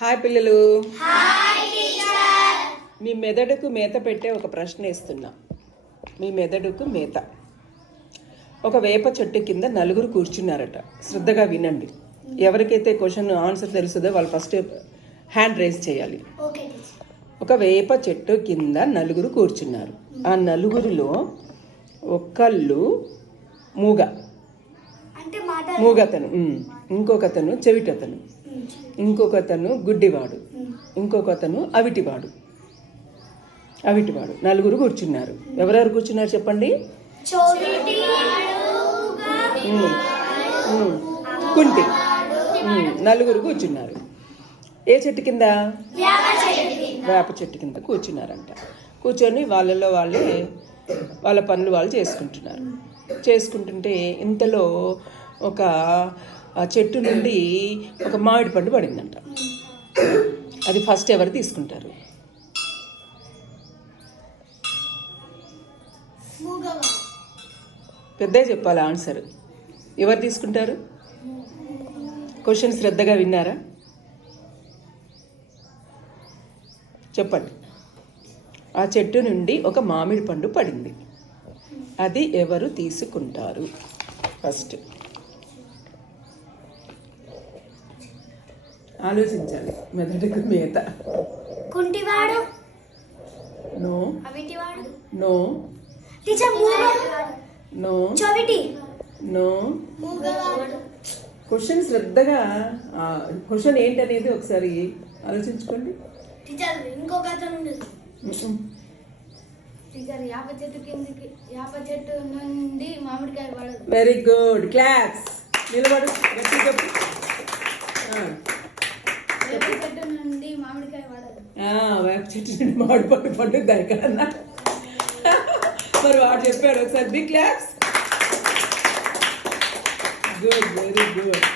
Hi పిల్లలు, మీ మెదడుకు మేత పెట్టే ఒక ప్రశ్న ఇస్తున్నా. మీ మెదడుకు మేత. ఒక వేప చెట్టు కింద నలుగురు కూర్చున్నారట. శ్రద్ధగా వినండి. ఎవరికైతే క్వశ్చన్ ఆన్సర్ తెలుస్తుందో వాళ్ళు ఫస్ట్ హ్యాండ్ రేజ్ చేయాలి. ఒక వేప చెట్టు కింద నలుగురు కూర్చున్నారు. ఆ నలుగురిలో ఒకళ్ళు మూగతను, ఇంకొకతను చెవిటతను, ఇంకొకతను గుడ్డివాడు, ఇంకొకతను అవిటివాడు. నలుగురు కూర్చున్నారు. ఎవరెవరు కూర్చున్నారు చెప్పండి? కుంటి. నలుగురు కూర్చున్నారు. ఏ చెట్టు కింద? వేప చెట్టు కింద కూర్చున్నారంట. కూర్చొని వాళ్ళలో వాళ్ళే వాళ్ళ పనులు వాళ్ళు చేసుకుంటుంటే ఇంతలో ఒక చెట్టు నుండి ఒక మామిడి పండు పడిందంట. అది ఫస్ట్ ఎవరు తీసుకుంటారు? పెద్దగా చెప్పాలి ఆన్సర్. ఎవరు తీసుకుంటారు? క్వశ్చన్ శ్రద్ధగా విన్నారా? చెప్పండి. ఆ చెట్టు నుండి ఒక మామిడి పండు పడింది. అది ఎవరు తీసుకుంటారు? ఫస్ట్ ఆలోచించాలి. మెదడుకు మేత. కుంటివాడు. నో. అవిటివాడు. నో. నో. చెవిటి. నో. మూగవాడు. క్వశ్చన్ శ్రద్ధగా, క్వశ్చన్ ఏంటనేది ఒకసారి ఆలోచించుకోండి. టీచర్ ఇంకొక అతను ఉండదు. టీచర్ యాప చెట్టు నుండి మామిడికాయ పడదు. Very good. క్లాప్స్. నిలబడు. గట్టి చెప్పు. వేప చెట్టు నుండి మామిడికాయ పడదు. వేప చెట్టు నుండి మామిడి పండు పడుద్ది ఎక్కడన్నా? మరి వాడు చెప్పాడు. ఒకసారి big claps. Good, very good.